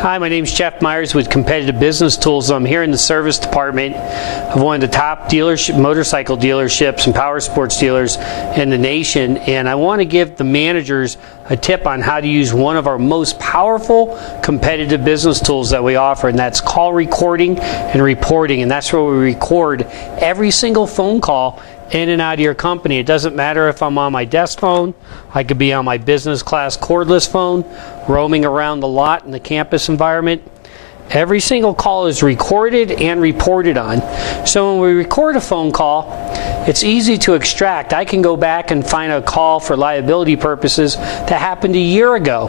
Hi, my name is Jeff Myers with Competitive Business Tools. I'm here in the service department of one of the top motorcycle dealerships and power sports dealers in the nation, and I want to give the managers a tip on how to use one of our most powerful competitive business tools that we offer, and that's call recording and reporting. And that's where we record every single phone call in and out of your company. It doesn't matter if I'm on my desk phone, I could be on my business class cordless phone, roaming around the lot in the campus environment. Every single call is recorded and reported on. So when we record a phone call, it's easy to extract. I can go back and find a call for liability purposes that happened a year ago,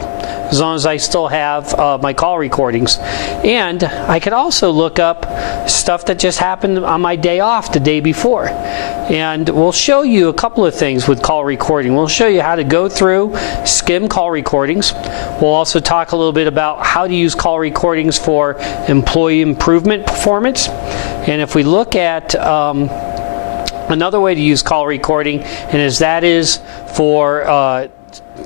as long as I still have my call recordings. And I could also look up stuff that just happened on my day off the day before. And we'll show you a couple of things with call recording. We'll show you how to go through, skim call recordings. We'll also talk a little bit about how to use call recordings for employee improvement performance. And if we look at another way to use call recording, and that is for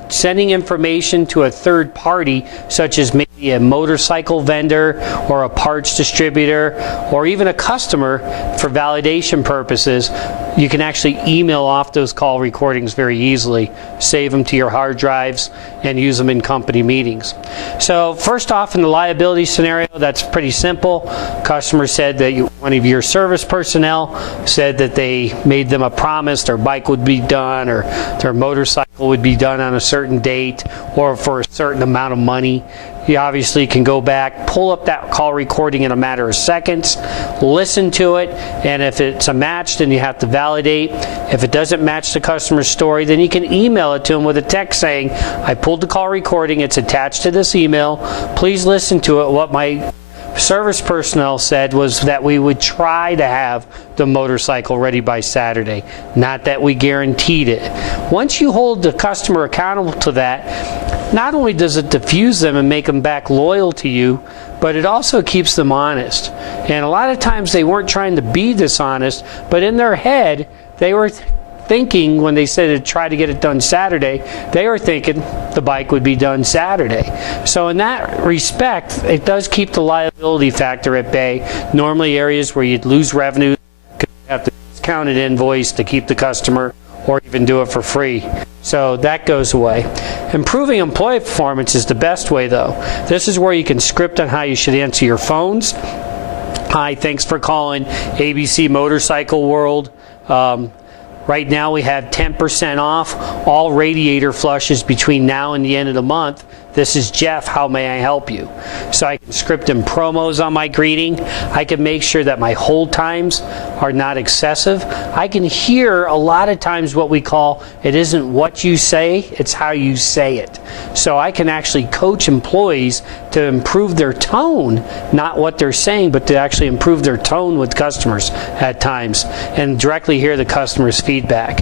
sending information to a third party, such as maybe a motorcycle vendor or a parts distributor or even a customer for validation purposes. You can actually email off those call recordings very easily, save them to your hard drives, and use them in company meetings. So first off, in the liability scenario, that's pretty simple. Customer said that one of your service personnel said that they made them a promise their bike would be done or their motorcycle would be done on a certain date or for a certain amount of money. You obviously can go back, pull up that call recording in a matter of seconds, listen to it, and if it's a match, then you have to validate. If it doesn't match the customer's story, then you can email it to them with a text saying, I pulled the call recording, it's attached to this email, please listen to it. What my service personnel said was that we would try to have the motorcycle ready by Saturday, not that we guaranteed it. Once you hold the customer accountable to that, not only does it diffuse them and make them back loyal to you, but it also keeps them honest. And a lot of times they weren't trying to be dishonest, but in their head they were thinking, when they said to try to get it done Saturday, they were thinking the bike would be done Saturday. So in that respect, it does keep the liability factor at bay. Normally areas where you'd lose revenue, you have to discount an invoice to keep the customer, or even do it for free. So that goes away. Improving employee performance is the best way though. This is where you can script on how you should answer your phones. Hi, thanks for calling ABC Motorcycle World. Right now we have 10% off all radiator flushes between now and the end of the month. This is Jeff, how may I help you? So I can script in promos on my greeting. I can make sure that my hold times are not excessive. I can hear a lot of times what we call, it isn't what you say, it's how you say it. So I can actually coach employees to improve their tone, not what they're saying, but to actually improve their tone with customers at times and directly hear the customer's feedback.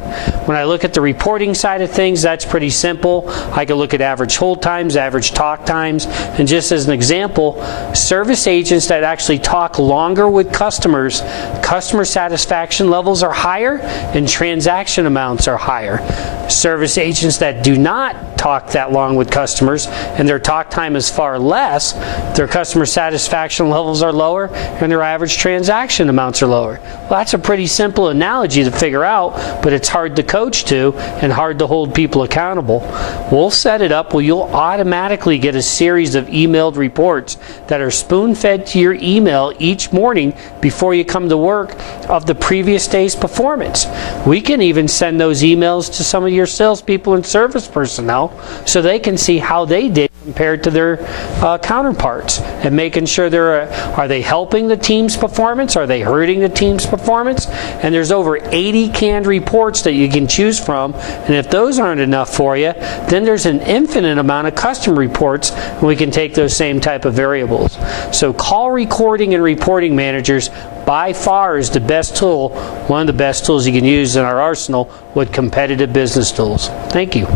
When I look at the reporting side of things, that's pretty simple. I can look at average hold times, average talk times, and just as an example, service agents that actually talk longer with customers, customer satisfaction levels are higher and transaction amounts are higher. Service agents that do not talk that long with customers and their talk time is far less, their customer satisfaction levels are lower and their average transaction amounts are lower. Well, that's a pretty simple analogy to figure out, but it's hard to coach to and hard to hold people accountable. We'll set it up where you'll automatically get a series of emailed reports that are spoon-fed to your email each morning before you come to work of the previous day's performance. We can even send those emails to some of your salespeople and service personnel so they can see how they did compared to their counterparts, and making sure are they helping the team's performance, are they hurting the team's performance. And there's over 80 canned reports that you can choose from, and if those aren't enough for you, then there's an infinite amount of custom reports, and we can take those same type of variables. So call recording and reporting managers by far is the best tool, one of the best tools you can use in our arsenal with competitive business tools. Thank you.